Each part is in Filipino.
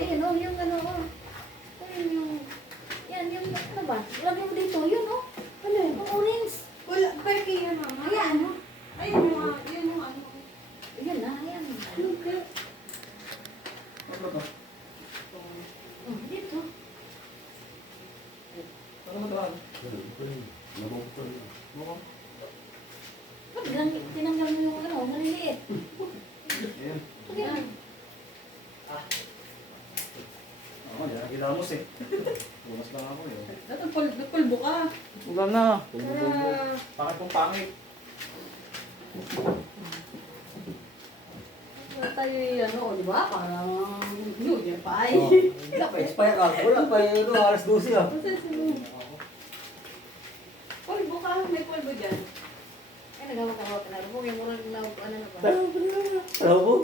Ayun o, yung ano o. Ayun yung, yan, yung ano ba? Lagay mo dito, yun o. Ano yun? Yung orange. Wala, pwede yan mama. Ayan o. Ayun yung yun yung ano. Yan na, yan. Okay. Ano ba? Dito. Ano mo tawag? Ba't tinanggal mo yung ano, maliliit? Ayan. Ayan. Ako, yan ang kilamos eh. Bumas lang ako eh. Dapat pulbo ka. Ulam na. Para Pangit pong pangit. tayo ano, di ba? Parang New Year pa ay. Wala pa, expire ka. Wala pa, ano, alas 12 ah. Pulbo ka, may pulbo dyan. Ay, nagawa ka na. Yung mura na ano na ba? Rabog.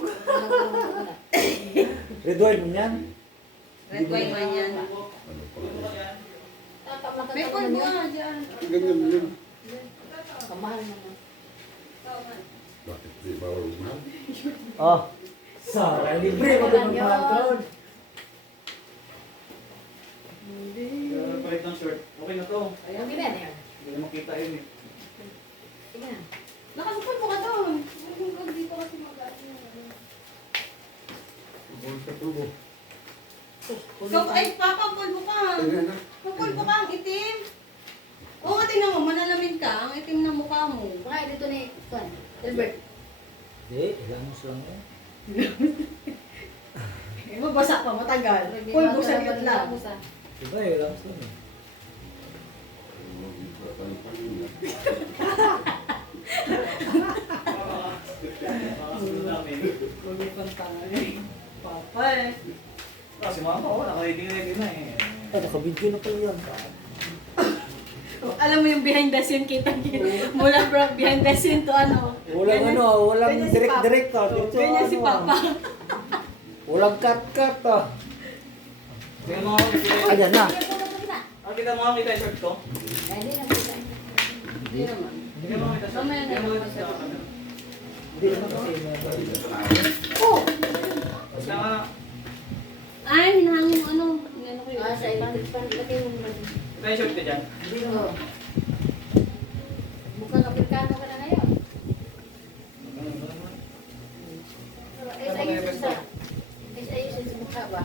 Red wine mo yan? Red wine man yan. May pulbo ka dyan. Ganyan yun. Kamahal naman. Bakit di bawal na? Oh. Sara, libre mo din mag-marathon. Palit ng shirt. Okay na to. Ayun, hindi na yan. Hindi na makita yun eh. Sige na. Nakasupulbo ka doon. Huwag dito kasi mag-ano. So, ay, papa, pulbo ka. Ganyan na. Pupulbo ka ang itim. Oo, nga tingnan mo, malalamin ka. Ang itim na mukha mo. Baka dito ni Juan. Albert. Hindi, ilamos lang eh. Eh, mabasa pa, matagal. Pulbo sa liot lang. Diba, ilamos lang eh. Makasunod namin. Pulbo kang tanga eh. Papa eh. Si mama ko, naka-ready na eh. Ah, nakabidyo na pala yan. Alam mo yung behind the scene kita mula from behind the scene to ano. Walang Ganyan- ano, walang ganyan si Papa. direct ah. Dito, Ganyan si ano, Papa. Walang cut-cut ah. Tingnan mo ako kasi. Ayan na. Kita mo kita yung shirt ko. Hindi na kita. Hindi naman. Tingnan mo kita shirt. Mamaya na Tingnan mo lang kita sa camera. Hindi naman kasi Oh! Basta nga. Ay, hinahangin mo ano. Ano ko yun? Ah, sa ibang lagay mo naman. Kita yung shirt ko dyan. Hindi na. Mukhang Amerikano ka na ngayon. Ayusin sa... Ayusin sa mukha ba?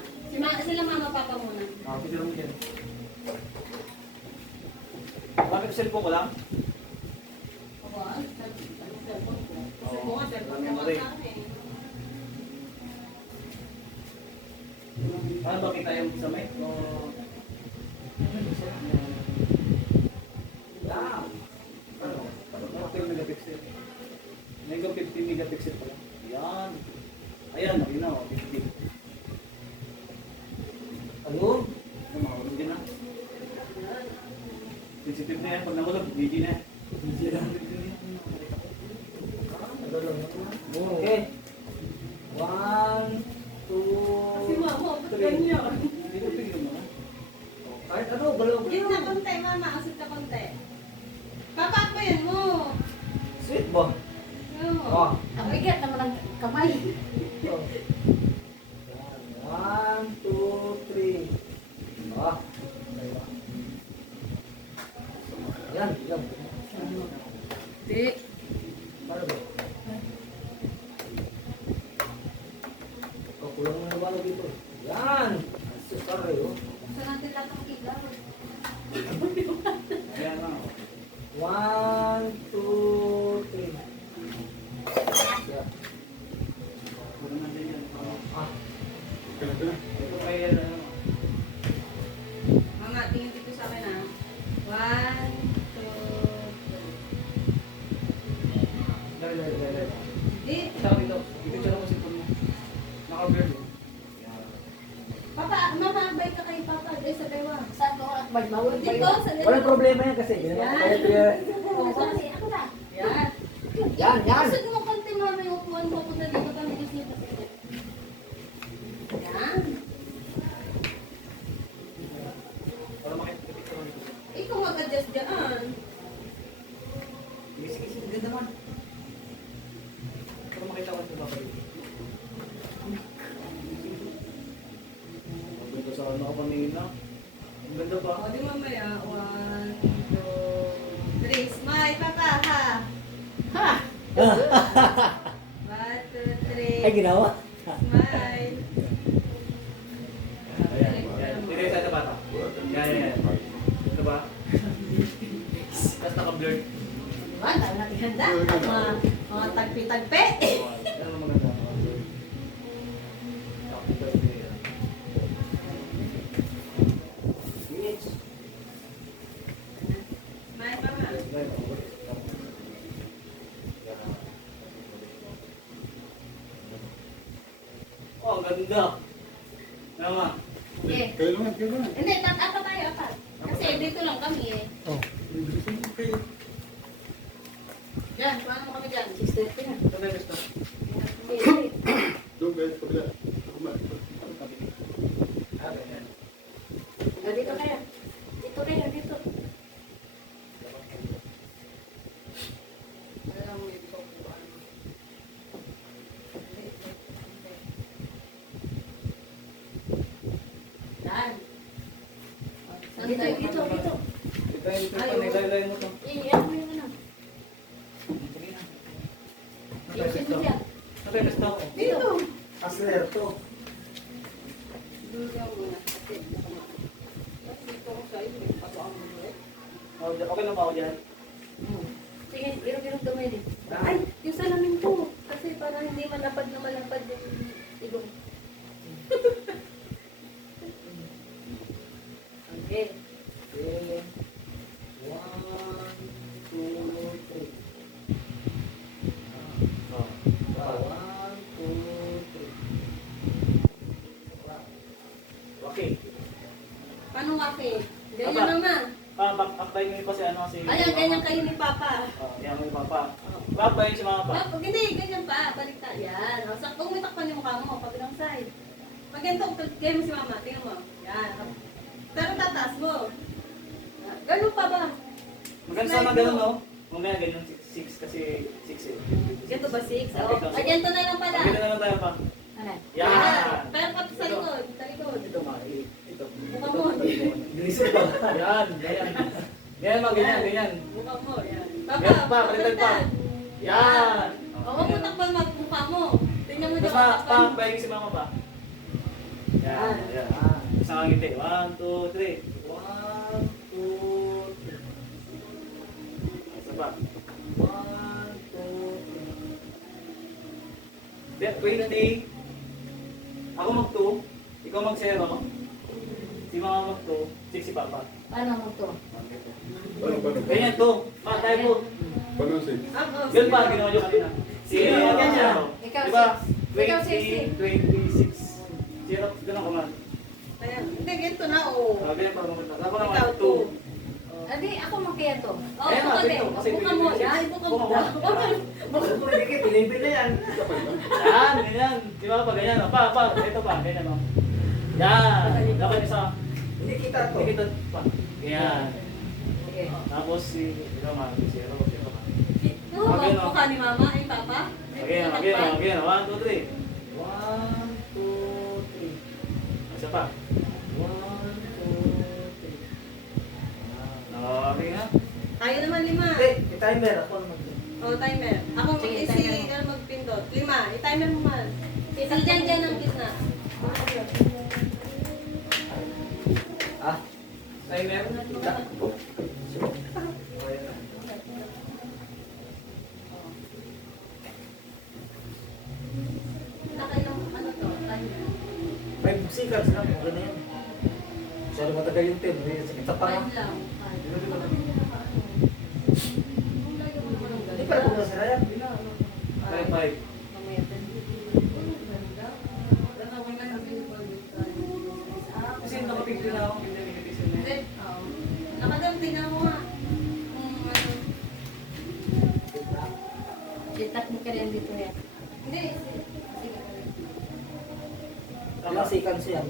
Sila mama papa muna. Picture mo dyan. Bakit yung cellphone ko lang? Ako ah. Cellphone ko. Cellphone ko nga, cellphone ko nga sa akin. Ano ba kita yung sa mic? O... Yeah. Ano? 12 megapixel. Mega 50 megapixel pala. Yan. Ayan, ayun na o. 50. Ano? Ano, makahulog din na. Sensitive na yan. Pag nahulog, GG na. Hindi lang. Ano lang naman. Okay. 1, 2, Si mama, ba't ganyan? Hindi ko tigil mo. kahit ano, balong. Git na konti, mama. Asit na konti. Papa, akbayan mo. Sweet ba? Oo. Oh. Ang bigat naman ang kamay. 1, 2, 3. Ah. Yan, yan. Di. Paano ba? Kulang mo na ba dito? Yan! Susare, oh. Saan natin lahat ang kila? Ayan na. 1, 2, 3. Yeah. Kulang na din yan. Ah, Ganito na. Ito kaya ano. Mama, tingin dito sa akin ah. 1, 2, 3. Dali. Di. Sa akin dito. Dito siya ako sa phone mo. Naka-blur eh. Papa, mama, akbay ka kay Papa. Eh, sa bewa. Saan ko akbay? Mawag ba Dito, yun? sa walang problema yan kasi. Yan. Ako na. Yan. Yan, yan. Gusto mo konti mama yung upuan mo kung dali ka pa nilis niya pa. Yan. Para makita ko dito. Ikaw mag-adjust dyan. Sige. Ganda man. Para makita ko sa baba dito. Ano ka panina? Ang ganda pa. O, di mamaya. 1, 2, 3. Smile, papa, ha? Ha! 1, 2, 3. Ay, ginawa. Smile. Ayan, ayan. Tigay sa ito bata. Yan, yan, yan. Ito ba? Tapos naka-blur. Diba? Dahil natin handa. Mga tagpi-tagpi. Yan ang maganda. Naka-blur. Naka-blur. Yes. Smile, papa. Oh, ang ganda. Tama. Okay. Kailangan, kailangan. Hindi, apa tayo, apa. Kasi dito lang kami eh. Oh. Bilisan mo kayo. Diyan, paano mo kami dyan? 6:30 na. Ito ba yung gusto? Okay. Doon kayo, pagla. Dito kaya. Dito kaya, dito. Alam mo ito kung ano. Yan. Dito, dito, dito. Ito yung panilay mo ito. Iyan mo yung ano. Iyan mo dyan. Ito yung gusto ko. Dito. Asler to. Dito muna. Kasi dito ko sa iyo. Patuang mo ulit. Oh, okay lang ba ako dyan? Sige, irog-irog gamay din. Ay, yung salamin ko. Kasi para hindi malapad na malapad yung ilong. Okay. Okay. 1, 2, 3. Oh. 1, 2, 3. Okay. Paano kasi? Ganyan Aba. naman. Back-back mo pa si ano kasi. Ayan, ganyan kayo ni Papa. Yan mo yung papa. Back-back si mama pa. Pag hindi, ganyan pa. Balik ka. Yan. O, sa umitak pa yung mukha mo. Kabilang side. Pag ganito, kaya mo si Mama. Tingnan mo. Yan. Pero tataas mo. Ganun pa ba? Maganda sana ganun, no? Kung ganyan, ganyan 6 kasi 6 eh. Ganito ba 6? Okay, O, ito. ganito na lang pala. Maganda naman tayo pa. Ano? Yan! Pero pa sa likod. Sa likod. Ito nga, ito. Mukha mo. Griso pa. Yan, ganyan. Ganyan mo, ganyan, ganyan. Mukha mo. Yan. Ganyan pa, baliktad pa. Yan! O, huwag mo takpan mukha mo. Tingnan mo Tapos dyan. pa-bayin si mama pa. Yan, yan. Tapos nakangiti. 1, 2, 3. 1, 2, 3. Isa pa. 1, 2, 3. 20. Ako mag-2. Ikaw mag-0. Si mama mag-2. 6 si papa. Paano mo to? Paano? Ganyan to. Ma, tayo po. Paano si? Yun pa, ginawa nyo kanina. Si Ganyan. Ikaw Diba? 6. Ikaw 26. Zero, ganun ka man. Ayan. Hindi, ganito na. O. Ganyan para maganda. Ako naman, Ikaw 2. Adi, ako magkaya to. O, Ayan, buka din. dito, kasi Buka mo. 26. Yan, buka mo. Buka mo. Pinibil na yan. Yan, ganyan. Di ba pa, ganyan. Pa, ito pa, ganyan o. Yan. Dapat isa. Hindi kita to. Hindi kita pa. Ganyan. Sige. Tapos si, ikaw man, si zero. Oo, mukha ni Mama. Ay, Papa. Again. 1, 2, 3. 1, 2, 3. Isa pa. 1, 2, 3. Okay na. Tayo naman 5. Hindi, may timer. Ako naman. O, timer. Ako Sige, mag-isi, timer mo. magpindot. 5. I-timer mo man. Si dyan ang gitna. Ah, Timer. Nakailang ano to? Timer. 5 seconds lang. Okay na yan. Masyado matagal yung 10. May sakit sa panga. 5 lang. Hindi pa rin nasira yan. 5. Mamaya pa. Kasi nakapigil na ako. Hindi, nagkatisin na Hindi. yan. Nakadam, tingnan mo nga. Ano. Ditak mo ka rin dito yan. Hindi. Ilang seconds yan.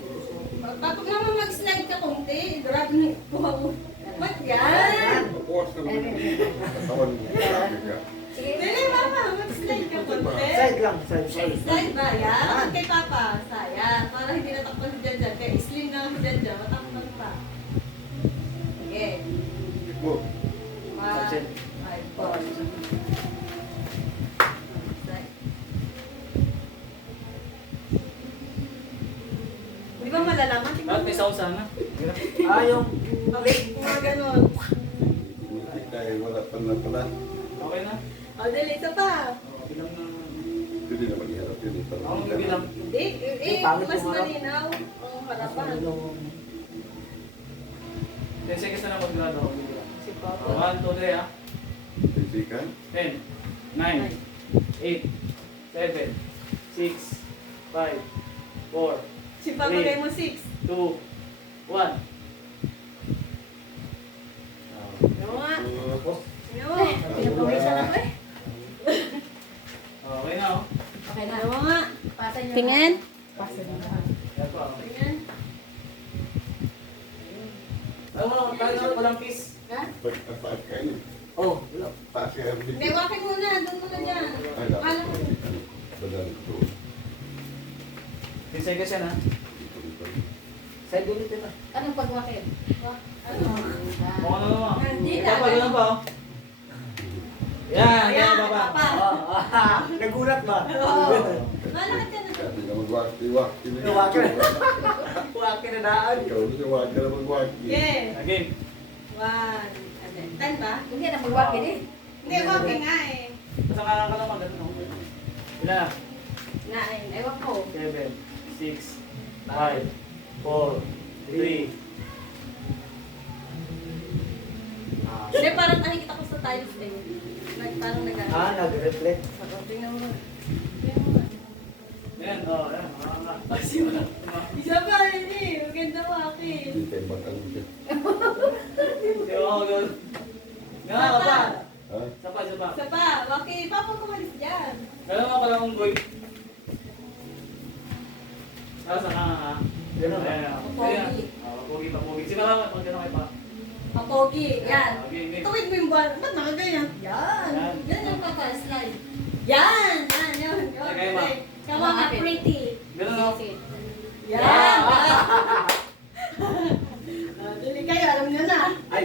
Kapag naman mag-slide ka konti, drag mo. Wow. Ba't yan? Bukas na naman. Katawan mo. Sige. Dili, Mama. Mag-slide ka konti. Side lang, side. Slide ba yan? Kay Papa. Sayang. Para hindi natakpan si Jan Jan. Kaya slim na si Jan ako sana. Yung Mga ganon. Hindi kaya wala pa na pala. Okay na? O, dali, isa pa. Oh, bilang na. Hindi naman iharap yun. Ako nang bilang. Hindi, pangit mas yung harap. malinaw ang harapan. 10 seconds na lang mag-grado ako. Si Papa. 1, 2, 3 ah. Sisikan? 10, 9, 8, 7, 6, 5, 4, Si Papa Three. kayo mo 6. 2, 1. Ano nga? Oh, Ano mo? Pinapawisan ako eh. Okay na oh. Okay na. Ano nga? Pasa niyo. Tingin. Pasa niyo. Yan pa oh. Tingin. Alam mo naman, tayo na walang kiss. Ha? pagtapaat ka yun. Oh, wala. Taas ka yun. Hindi, wakin muna. Doon muna dyan. Ay, dapat. Alam mo. Padali ko. 10 seconds yan ha. Side ulit yun ah. Anong pagwakit? Ano? Kung ano naman. Hindi Ito pa, na. ganun pa oh. Yan, yan, papa. Nagulat ba? Oo. Malakad ka na doon. Hindi na magwaki-waki na yun. Waki. Waki na daan. Ikaw na waki na magwaki. Yeah. Game. 1. Ano? 10 ba? Hindi na magwakit eh. Hindi, walking nga eh. Basta ka naman, ganun oh. Ilan na? 9. Ewan ko. 7, 6, 5, 4, 3. Hindi, parang nakikita ko sa tiles eh. Parang nag-ano. Nag-reflect. Tingnan mo. Tingnan mo. Yan, oh, yan. Isa pa rin eh. Maganda walking. Hindi tayo matalo siya. Di ba ako gawin? Nga, papa. Ha? Sapa, sapa. Isa pa. Walking. Papa kumalis dyan. Ganun ako pala kung goy. Sasa ka ha? Ganun ba? Ayan, Pogi. Pogi pa, pogi. Sino ka pag gano'n kayo pa? Papogi. Yan. Okay, game. Tuwid mo yung buwan. Ba't nakaganyan? Yan. Yan. Yan yung papa. Slide. Yan. Yan. Yan. Yan. Okay, ma. Kawa nga pretty. Ganun ako. Sige. Yan. Dali kayo. Alam nyo na. Ay,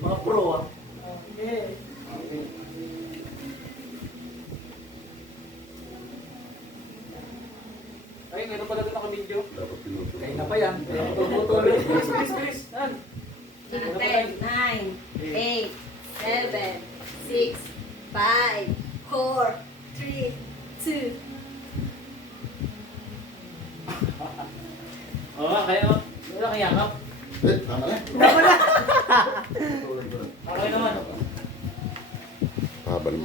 mga pro ah. Okay. Ay, meron pala doon ako video. Dapat pinuto. Kaya na pa yan. Bilis, bilis, bilis. Saan? 10, 9, 8, 7, 6, 5, 4, 3, 2. Oo nga, kaya wala kang yakap. Eh, tama na.